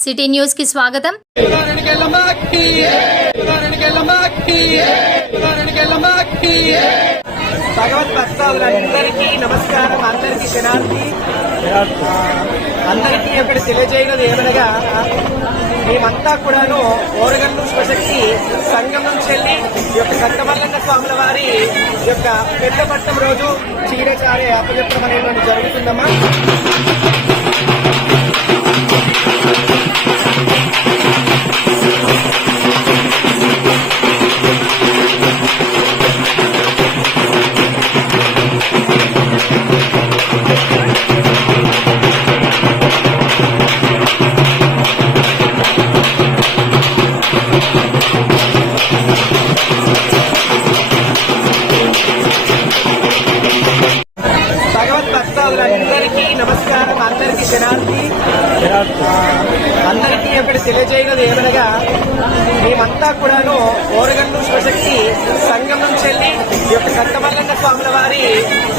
City న్యూస్కి స్వాగతం. భగవత్ భక్తులందరికీ నమస్కారం అందరికీ శనార్థి అందరికీ ఒకటి తెలియజేయడం ఏమనగా మేమంతా కూడాను ఓరగల్లు శివశక్తి సంఘం నుంచి వెళ్ళి ఈ యొక్క కట్టమల్లంగ స్వాముల వారి యొక్క పెద్ద పట్టం రోజు చీరచారే అపవిత్రం అనేటువంటి జరుగుతుందమ్మా. అందరికీ ఇక్కడ తెలియజేయగలదు ఏమనగా మేమంతా కూడాను ఓరగండు శివశక్తి సంఘం నుంచి వెళ్ళి ఈ యొక్క కట్టమల్లన్న స్వాముల వారి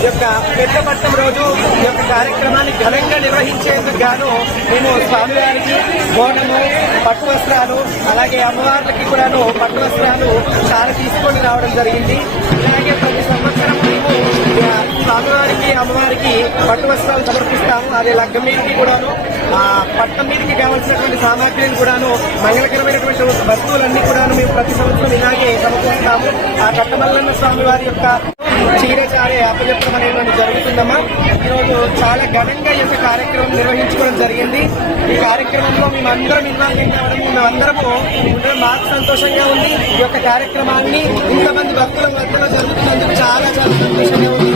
యొక్క పెద్దపట్నం రోజు ఈ యొక్క కార్యక్రమాన్ని ఘనంగా నిర్వహించేందుకు గాను మేము స్వామివారికి బోనము పట్టు వస్త్రాలు అలాగే అమ్మవార్లకి కూడాను పట్టు వస్త్రాలు చాలా తీసుకొని రావడం జరిగింది. అలాగే ప్రతి సంవత్సరం మేము స్వామివారికి అమ్మవారికి పట్టు వస్త్రాలు సమర్పిస్తాము. అదే లగ్గం మీదకి కూడాను ఆ పట్టం మీదకి కావాల్సినటువంటి సామాగ్రిని కూడాను మంగళకరమైనటువంటి వస్తువులన్నీ కూడాను మేము ప్రతి సంవత్సరం ఇలాగే సమకూరుతాము ఆ కట్టమల్లన్న స్వామి వారి యొక్క చీరచారే అపజెప్పడం అనేటువంటి జరుగుతుందమ్మా. ఈరోజు చాలా ఘనంగా ఈ యొక్క కార్యక్రమం నిర్వహించుకోవడం జరిగింది. ఈ కార్యక్రమంలో మేమందరం ఇన్వాల్వ్ కావడం మేమందరము ఉండడం మాకు సంతోషంగా ఉంది. ఈ యొక్క కార్యక్రమాన్ని ఇంతమంది భక్తుల మధ్యలో జరుగుతున్నందుకు చాలా చాలా సంతోషంగా ఉంది.